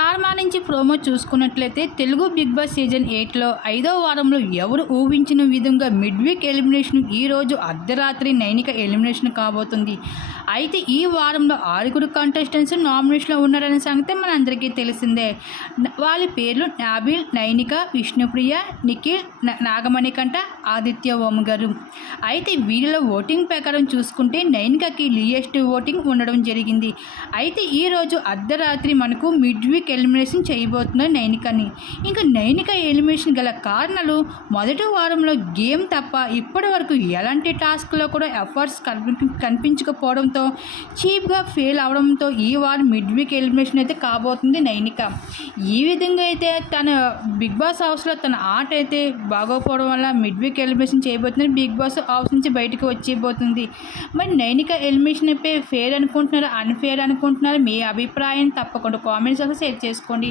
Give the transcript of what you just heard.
Star మా నుంచి promo చూసుకున్నట్లయితే తెలుగు బిగ్ బాస్ సీజన్ 8లో 5వ వారంలో ఎవరు ఊహించిన విధంగా మిడ్ వీక్ ఎలిమినేషన్ ఈరోజు అర్ధరాత్రి నైనిక ఎలిమినేషన్ కాబోతుంది. అయితే ఈ వారంలో 6 కంటెస్టెంట్స్ నామినేషన్లో ఉన్నారనే సంగతి మనందరికీ తెలిసిందే. వాళ్ళ పేర్లు నాబిల్, నైనిక, విష్ణుప్రియ, నిఖిల్, నాగమణికంఠ, ఆదిత్య ఓం గారు. అయితే వీరిలో ఓటింగ్ ప్రకారం చూసుకుంటే నైనికకి లియెస్ట్ ఓటింగ్ ఉండడం జరిగింది. అయితే ఈరోజు అర్ధరాత్రి మనకు మిడ్ వీక్ ఎలిమినేషన్ చేయబోతున్నారు నైనికని. ఇంకా నైనిక ఎలిమినేషన్ గల కారణాలు మొదటి వారంలో గేమ్ తప్ప ఇప్పటి వరకు ఎలాంటి టాస్క్లో కూడా ఎఫర్ట్స్ కనిపించకపోవడంతో చీప్గా ఫెయిల్ అవడంతో ఈ వారం మిడ్ వీక్ ఎలిమినేషన్ అయితే కాబోతుంది నైనిక. ఈ విధంగా అయితే తన బిగ్ బాస్ హౌస్లో తన ఆట అయితే బాగోకపోవడం వల్ల మిడ్ వీక్ ఎలిమినేషన్ చేయబోతుంది. బిగ్ బాస్ హౌస్ నుంచి బయటకు వచ్చేయబోతుంది. మరి నైనిక ఎలిమినేషన్ అయిపోయి ఫెయిర్ అనుకుంటున్నారా, అన్ఫెయిర్ అనుకుంటున్నారా? మీ అభిప్రాయం తప్పకుండా కామెంట్స్ షేర్ చేసుకోండి.